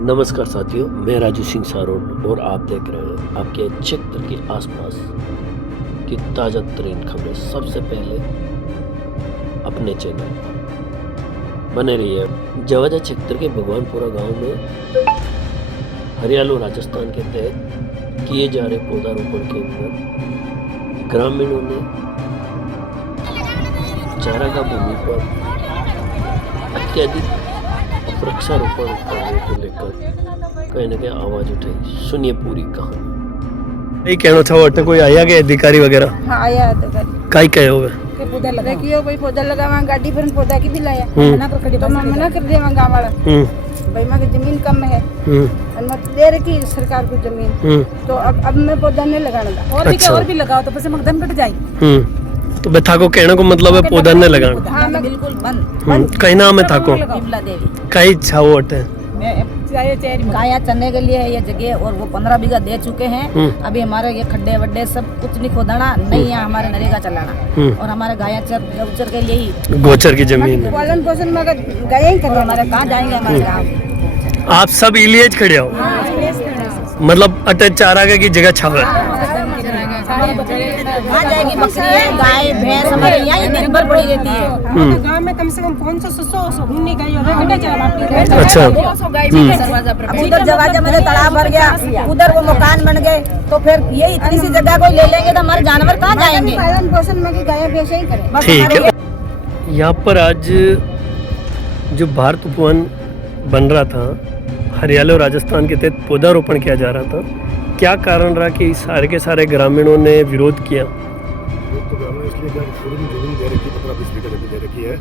नमस्कार साथियों, मैं राजू सिंह सारोड और आप देख रहे हैं आपके क्षेत्र के आसपास की ताज़ा तरीन खबरें सबसे पहले अपने चैनल पर बने रहिए। जवाजा क्षेत्र के भगवानपुरा गांव में हरियालो राजस्थान के तहत किए जा रहे पौधारोपण के ऊपर ग्रामीणों ने चारागाह भूमि पर अत्यधिक वृक्षारोपण करने को लेकर कहीं ना कहीं आवाज उठाई। सुनिए पूरी कहानी। नहीं कहना चाहो अटे कोई आया के अधिकारी वगैरह? हाँ आया अधिकारी। काई कहे होवे के पौधा लगा कियो भाई पौधा लगावा गाड़ी पर पौधा की भी लाया मना कर खड़ी तो मना कर दिया गांव वाला भाई मां की जमीन कम है और मत दे रखी सरकार को जमीन तो अब मैं पौधा नहीं लगाना और भी लगाओ तो पैसे मगदम कट जाए। तो मैं थाको कहने को मतलब है पौधा नहीं लगाना। हां मैं बिल्कुल बंद कहीं नाम है थाको बिमला देवी कई छाओ अटे गाया चरने के लिए है ये जगह और वो 15 बीघा दे चुके हैं। अभी हमारे ये खड्डे वड्डे सब कुछ नहीं खोदना नहीं है हमारे नरेगा चलाना और हमारे गाया चर के लिए ही गोचर की जमीन पालन पोषण में गाया ही करना हमारे कहाँ जाएंगे हमारे गाँव। आप सब इलियज खड़े हो मतलब अटे चारागाह की जगह छावे जाएगी बकरी गाय भैंस हमारे यहाँ दिन भर पड़ी रहती है। गांव में कम से कम 500-600 घूमने गई और अच्छा उधर जवाजा में तालाब भर गया उधर वो मकान बन गए तो फिर ये इतनी सी जगह को ले लेंगे तो हमारे जानवर कहाँ जाएंगे। पालन पोषण में गाय भैंस ही करें। ठीक है। यहाँ पर आज जो भारत उपवन बन रहा था हरियाणा और राजस्थान के तहत पौधारोपण किया जा रहा था, क्या कारण रहा कि सारे के सारे ग्रामीणों ने विरोध किया? तो ग्रामीण इसलिए पूरी जमीन दे रखी 15-20 बीघा जमीन दे रखी है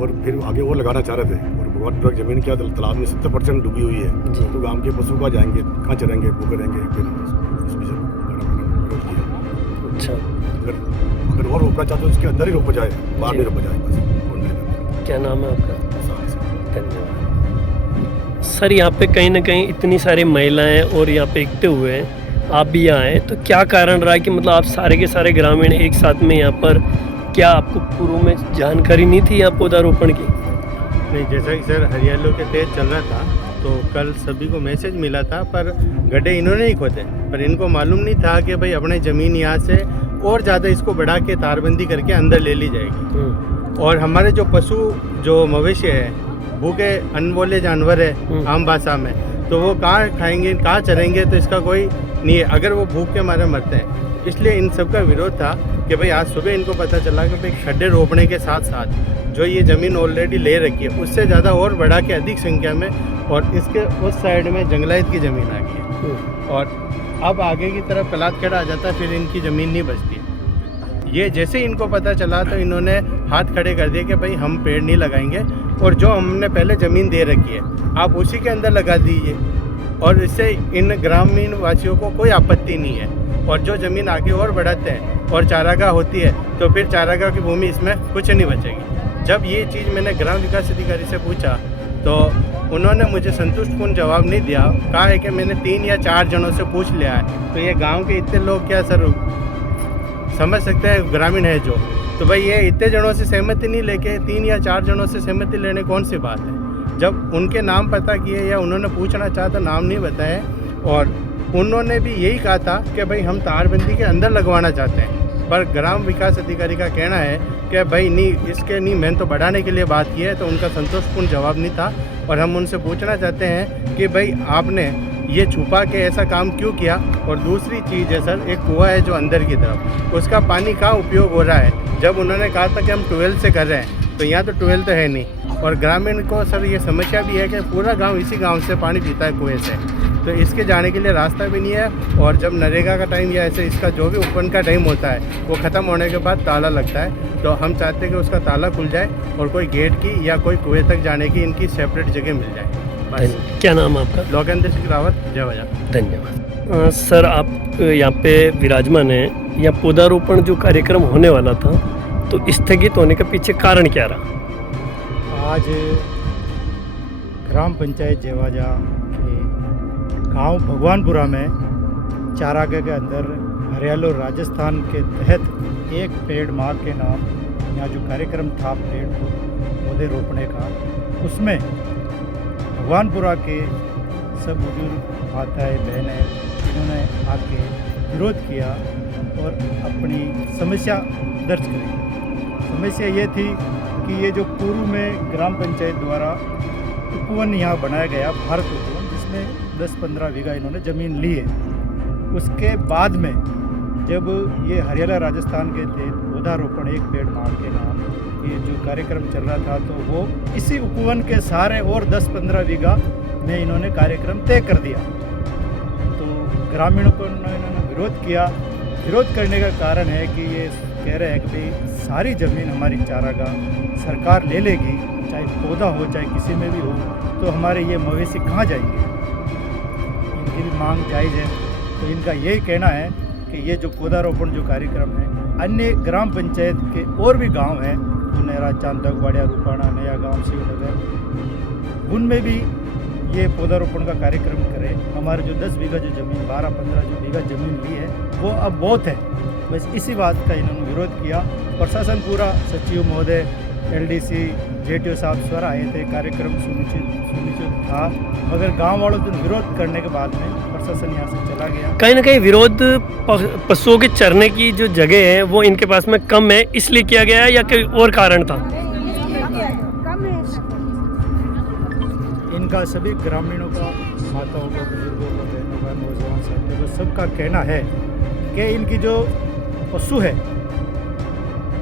और फिर आगे और लगाना चाह रहे थे और बहुत जमीन क्या तालाब में 70% डूबी हुई है तो गांव के पशु कहाँ जाएंगे, कहाँ चरेंगे, वो करेंगे, फिर इस विषय विरोध किया। अच्छा अगर और रोपना चाहते तो इसके अंदर ही रोपा जाए, बाहर नहीं रोपा जाए बस। क्या नाम है आपका? धन्यवाद सर। यहाँ पे कहीं ना कहीं इतनी सारी महिलाएं और यहाँ पे इकट्ठे हुए हैं, आप भी यहाँ आए तो क्या कारण रहा कि मतलब आप सारे के सारे ग्रामीण एक साथ में यहाँ पर, क्या आपको पूर्व में जानकारी नहीं थी यहाँ पौधारोपण की? नहीं, जैसा कि सर हरियाणा के तहत चल रहा था तो कल सभी को मैसेज मिला था पर गड्ढे इन्होंने ही खोदे पर इनको मालूम नहीं था कि भाई अपने ज़मीन यहाँ से और ज़्यादा इसको बढ़ा के तारबंदी करके अंदर ले ली जाएगी और हमारे जो पशु जो मवेशी है भूखे अनबोले जानवर है आम भाषा में तो वो कहाँ खाएंगे कहाँ चरेंगे तो इसका कोई नहीं है अगर वो भूख के मारे मरते हैं। इसलिए इन सब का विरोध था कि भाई आज सुबह इनको पता चला कि भाई खड्डे रोपने के साथ साथ जो ये ज़मीन ऑलरेडी ले रखी है उससे ज़्यादा और बढ़ा के अधिक संख्या में और इसके उस साइड में जंगलात की ज़मीन आ गई है और अब आगे की तरफ पलातखेड़ा आ जाता है फिर इनकी ज़मीन नहीं बचती। ये जैसे ही इनको पता चला तो इन्होंने हाथ खड़े कर दिए कि भाई हम पेड़ नहीं लगाएंगे और जो हमने पहले ज़मीन दे रखी है आप उसी के अंदर लगा दीजिए और इससे इन ग्रामीण वासियों को कोई आपत्ति नहीं है और जो ज़मीन आगे और बढ़ाते हैं और चारागाह होती है तो फिर चारागाह की भूमि इसमें कुछ नहीं बचेगी। जब ये चीज़ मैंने ग्राम विकास अधिकारी से पूछा तो उन्होंने मुझे संतुष्टपूर्ण जवाब नहीं दिया, कहा है कि मैंने 3 या 4 जनों से पूछ लिया है तो ये गाँव के इतने लोग क्या सर समझ सकते हैं ग्रामीण है जो तो भाई ये इतने जनों से सहमति नहीं लेके 3 या 4 जनों से सहमति लेने कौन सी बात है। जब उनके नाम पता किए या उन्होंने पूछना चाहा तो नाम नहीं बताए और उन्होंने भी यही कहा था कि भाई हम तारबंदी के अंदर लगवाना चाहते हैं पर ग्राम विकास अधिकारी का कहना है कि भाई नहीं इसके नहीं मैंने तो बढ़ाने के लिए बात की है तो उनका संतोषपूर्ण जवाब नहीं था और हम उनसे पूछना चाहते हैं कि भाई आपने ये छुपा के ऐसा काम क्यों किया। और दूसरी चीज़ है सर एक कुआं है जो अंदर की तरफ उसका पानी कहाँ उपयोग हो रहा है। जब उन्होंने कहा था कि हम ट्यूबवेल से कर रहे हैं तो यहाँ तो ट्यूबवेल तो है नहीं और ग्रामीण को सर ये समस्या भी है कि पूरा गांव इसी गांव से पानी पीता है कुएं से तो इसके जाने के लिए रास्ता भी नहीं है और जब नरेगा का टाइम या ऐसे इसका जो भी उपवन का टाइम होता है वो ख़त्म होने के बाद ताला लगता है तो हम चाहते हैं कि उसका ताला खुल जाए और कोई गेट की या कोई कुएं तक जाने की इनकी सेपरेट जगह मिल जाए। क्या नाम है आपका? लोकेंद्र सिंह रावत, जवाजा। धन्यवाद सर। आप यहाँ पे विराजमान हैं, या पौधारोपण जो कार्यक्रम होने वाला था तो स्थगित होने के पीछे कारण क्या रहा? आज ग्राम पंचायत जवाजा के गांव भगवानपुरा में चारागाह के अंदर हरियाणा राजस्थान के तहत एक पेड़ माँ के नाम यहाँ जो कार्यक्रम था पेड़ पौधे रोपने का उसमें भगवानपुरा के सब बुजुर्ग माताएं बहनें इन्होंने आके विरोध किया और अपनी समस्या दर्ज करी। समस्या ये थी कि ये जो पूर्व में ग्राम पंचायत द्वारा उपवन यहाँ बनाया गया भारत उपवन, जिसमें 10-15 बीघा इन्होंने ज़मीन ली है। उसके बाद में जब ये हरियाणा राजस्थान के तहत पौधारोपण एक पेड़ मार के नाम ये जो कार्यक्रम चल रहा था, तो वो इसी उपवन के सहारे और 10-15 बीघा में इन्होंने कार्यक्रम तय कर दिया। तो ग्रामीणों को इन्होंने विरोध किया। विरोध करने का कारण है कि ये कह रहे हैं कि भाई सारी ज़मीन हमारी चारागाह सरकार ले लेगी, चाहे पौधा हो चाहे किसी में भी हो, तो हमारे ये मवेशी कहाँ जाएंगे। इनकी भी मांग जायज़ है। तो इनका यही कहना है कि ये जो पौधारोपण जो कार्यक्रम है, अन्य ग्राम पंचायत के और भी गांव हैं, पुनेरा, चांदक, वाड़िया, रूपाणा, नया गांव, शिवनगर, उनमें भी ये पौधारोपण का कार्यक्रम करें। हमारे जो 10 बीघा जो ज़मीन 12-15 जो बीघा ज़मीन ली है वो अब बहुत है। बस इसी बात का इन्होंने विरोध किया। प्रशासन पूरा, सचिव महोदय, LDC, JTO साहब स्वर आए थे, कार्यक्रम सुनिश्चित था, मगर गांव वालों ने विरोध करने के बाद में प्रशासन यहाँ से चला गया। कहीं ना कहीं विरोध पशुओं के चरने की जो जगह है वो इनके पास में कम है, इसलिए किया गया है या कोई और कारण था? कम है। इनका सभी ग्रामीणों का, माताओं का, बुजुर्गों का, बहनों का, नौजवान साथियों का, सबका कहना है कि इनकी जो पशु है,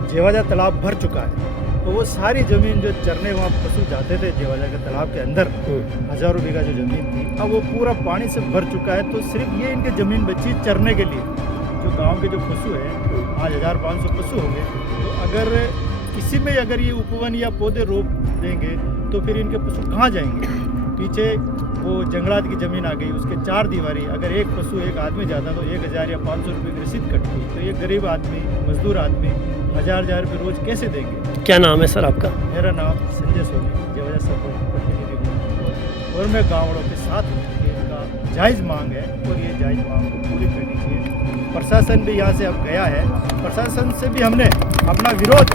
जेवाजा तालाब भर चुका है। तो वो सारी ज़मीन जो चरने वहाँ पशु जाते थे जेवाजा के तालाब के अंदर, हज़ारों बीघा जो ज़मीन थी, अब वो पूरा पानी से भर चुका है। तो सिर्फ ये इनकी ज़मीन बची चरने के लिए। जो गांव के जो पशु हैं, आज 1500 पशु होंगे। तो अगर किसी में अगर ये उपवन या पौधे रोप देंगे तो फिर इनके पशु कहाँ जाएंगे। पीछे वो जंगलात की ज़मीन आ गई, उसके 4 दीवारी, अगर एक पशु एक आदमी जाता तो 1000 या 500 रुपये की रसीद कटती। तो ये गरीब आदमी, मजदूर आदमी 1000 रुपये रोज़ कैसे देंगे। क्या नाम है सर आपका? मेरा नाम संजय सोनी, जेवाजा सब प्रतिनिधि हूँ और मैं गाँव वालों के साथ हूँ। ये इनका जायज़ मांग है और ये जायज़ मांग को पूरी करनी चाहिए। प्रशासन भी यहाँ से अब गया है। प्रशासन से भी हमने अपना विरोध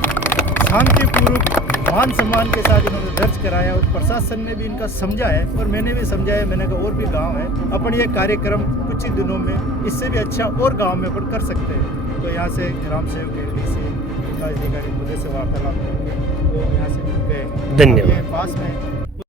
शांतिपूर्वक मान सम्मान के साथ इन्होंने दर्ज कराया और प्रशासन ने भी इनका समझा है और मैंने भी समझाया। मैंने कहा और भी गांव है, अपन ये कार्यक्रम कुछ ही दिनों में इससे भी अच्छा और गांव में अपन कर सकते हैं। तो यहाँ से ग्राम सेवक LDC विकास अधिकारी मुझे से वार्तालाप करके वो यहाँ से गए। धन्यवाद। पास में